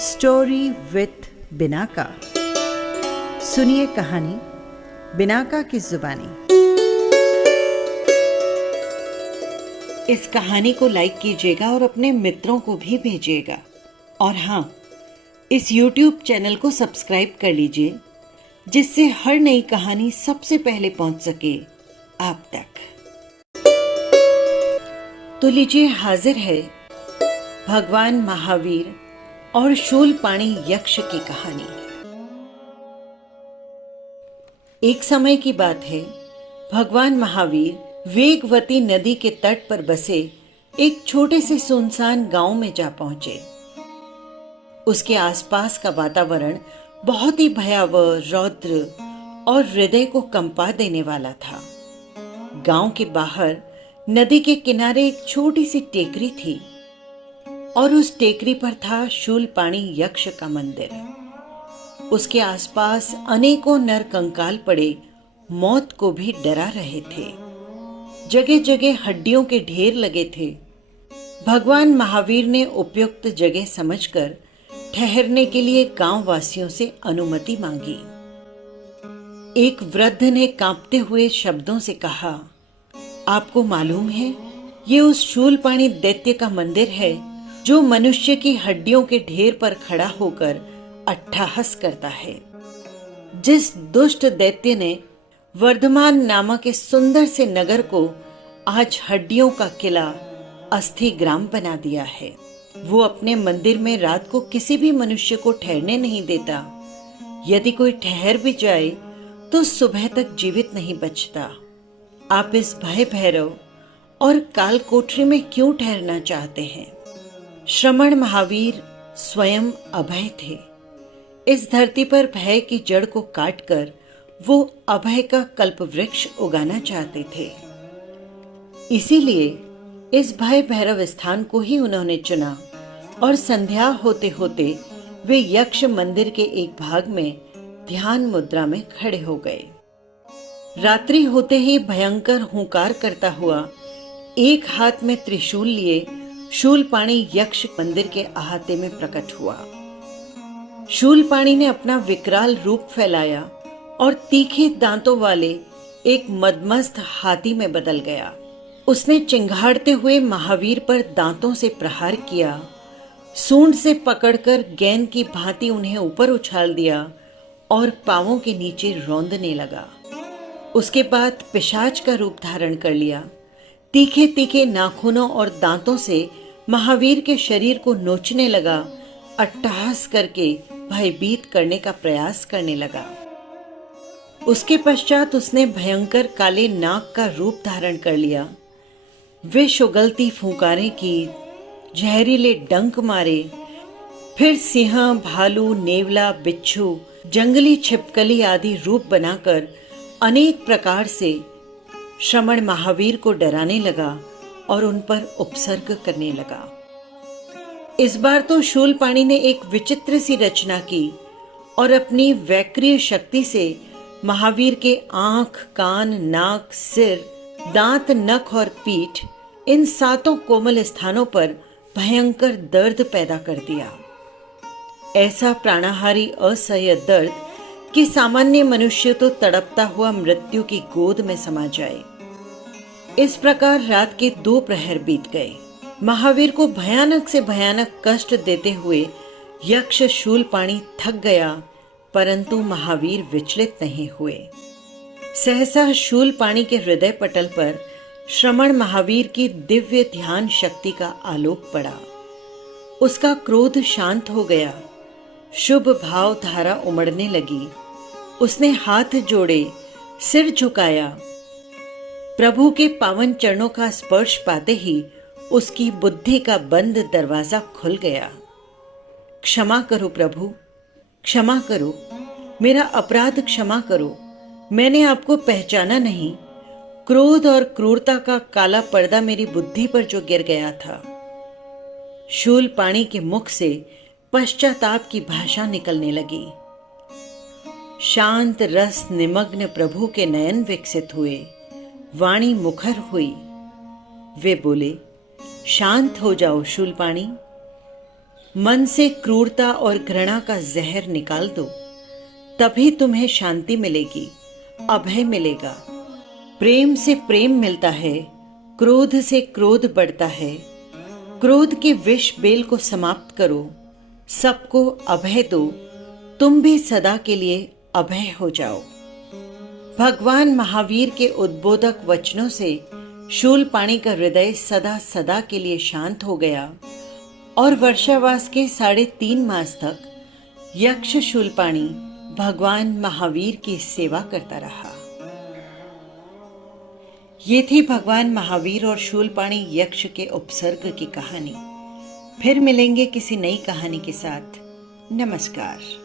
Story with Binaca. सुनिए कहानी Binaca की जुबानी। इस कहानी को लाइक कीजिएगा और अपने मित्रों को भी भेजिएगा। और हाँ, इस YouTube चैनल को सब्सक्राइब कर लीजिए जिससे हर नई कहानी सबसे पहले पहुंच सके आप तक। तो लीजिए, हाजिर है भगवान महावीर और शूलपाणी यक्ष की कहानी। एक समय की बात है, भगवान महावीर वेगवती नदी के तट पर बसे एक छोटे से सुनसान गांव में जा पहुंचे। उसके आसपास का वातावरण बहुत ही भयावह, रौद्र और हृदय को कंपा देने वाला था। गांव के बाहर नदी के किनारे एक छोटी सी टेकरी थी और उस टेकरी पर था शूलपाणी यक्ष का मंदिर। उसके आसपास अनेकों नर कंकाल पड़े मौत को भी डरा रहे थे। जगह जगह हड्डियों के ढेर लगे थे। भगवान महावीर ने उपयुक्त जगह समझकर ठहरने के लिए गांव वासियों से अनुमति मांगी। एक वृद्ध ने कांपते हुए शब्दों से कहा, आपको मालूम है, ये उस शूलपाणी दैत्य का मंदिर है जो मनुष्य की हड्डियों के ढेर पर खड़ा होकर अट्टहास करता है। जिस दुष्ट दैत्य ने वर्धमान नामक इस सुंदर से नगर को आज हड्डियों का किला, अस्थि ग्राम बना दिया है, वो अपने मंदिर में रात को किसी भी मनुष्य को ठहरने नहीं देता। यदि कोई ठहर भी जाए तो सुबह तक जीवित नहीं बचता। आप इस भय भैरव और काल कोठरी में क्यों ठहरना चाहते हैं? श्रमण महावीर स्वयं अभय थे। इस धरती पर भय की जड़ को काटकर वो अभय का कल्प वृक्ष उगाना चाहते थे। इसीलिए इस भय भैरव स्थान को ही उन्होंने चुना और संध्या होते होते वे यक्ष मंदिर के एक भाग में ध्यान मुद्रा में खड़े हो गए। रात्रि होते ही भयंकर हुंकार करता हुआ एक हाथ में त्रिशूल लिए शूलपाणी यक्ष मंदिर के अहाते में प्रकट हुआ। शूलपाणी ने अपना विकराल रूप फैलाया और तीखे दांतों वाले एक मदमस्त हाथी में बदल गया। उसने चिंघाड़ते हुए महावीर पर दांतों से प्रहार किया, सूंड से पकड़कर गेंद की भांति उन्हें ऊपर उछाल दिया और पांवों के नीचे रौंदने लगा। उसके बाद पिशाच का रूप धारण कर लिया। तीखे तीखे नाखूनों और दांतों से महावीर के शरीर को नोचने लगा, अट्टहास करके भयभीत करने का प्रयास करने लगा। उसके पश्चात उसने भयंकर काले नाग का रूप धारण कर लिया। विष उगलती फुंकारें की, जहरीले डंक मारे, फिर सिंह, भालू, नेवला, बिच्छू, जंगली छिपकली आदि रूप बनाकर अनेक प्रकार से श्रमण महावीर को डराने लगा और उन पर उपसर्ग करने लगा। इस बार तो शूलपाणी ने एक विचित्र सी रचना की और अपनी वैक्रिय शक्ति से महावीर के आंख, कान, नाक, सिर, दांत, नख और पीठ, इन सातों कोमल स्थानों पर भयंकर दर्द पैदा कर दिया। ऐसा प्राणाहारी असह्य दर्द कि सामान्य मनुष्य तो तड़पता हुआ मृत्यु की गोद में समा जाए। इस प्रकार रात के 2 प्रहर बीत गए। महावीर को भयानक से भयानक कष्ट देते हुए यक्ष शूलपाणी थक गया, परंतु महावीर विचलित नहीं हुए। सहसा शूलपाणी के हृदय पटल पर श्रमण महावीर की दिव्य ध्यान शक्ति का आलोक पड़ा। उसका क्रोध शांत हो गया, शुभ भाव धारा उमड़ने लगी। उसने हाथ जोड़े, सिर झुकाया। प्रभु के पावन चरणों का स्पर्श पाते ही उसकी बुद्धि का बंद दरवाजा खुल गया। क्षमा करो प्रभु, क्षमा करो, मेरा अपराध क्षमा करो। मैंने आपको पहचाना नहीं। क्रोध और क्रूरता का काला पर्दा मेरी बुद्धि पर जो गिर गया था। शूलपाणी के मुख से पश्चाताप की भाषा निकलने लगी। शांत रस निमग्न प्रभु के नयन विकसित हुए, वाणी मुखर हुई। वे बोले, शांत हो जाओ शूलपाणी, मन से क्रूरता और घृणा का जहर निकाल दो, तभी तुम्हें शांति मिलेगी, अभय मिलेगा। प्रेम से प्रेम मिलता है, क्रोध से क्रोध बढ़ता है। क्रोध के विष बेल को समाप्त करो, सबको अभय दो, तुम भी सदा के लिए अभय हो जाओ। भगवान महावीर के उद्बोधक वचनों से शूलपाणी का हृदय सदा सदा के लिए शांत हो गया और वर्षावास के 3.5 मास तक यक्ष शूलपाणी भगवान महावीर की सेवा करता रहा। ये थी भगवान महावीर और शूलपाणी यक्ष के उपसर्ग की कहानी। फिर मिलेंगे किसी नई कहानी के साथ। नमस्कार।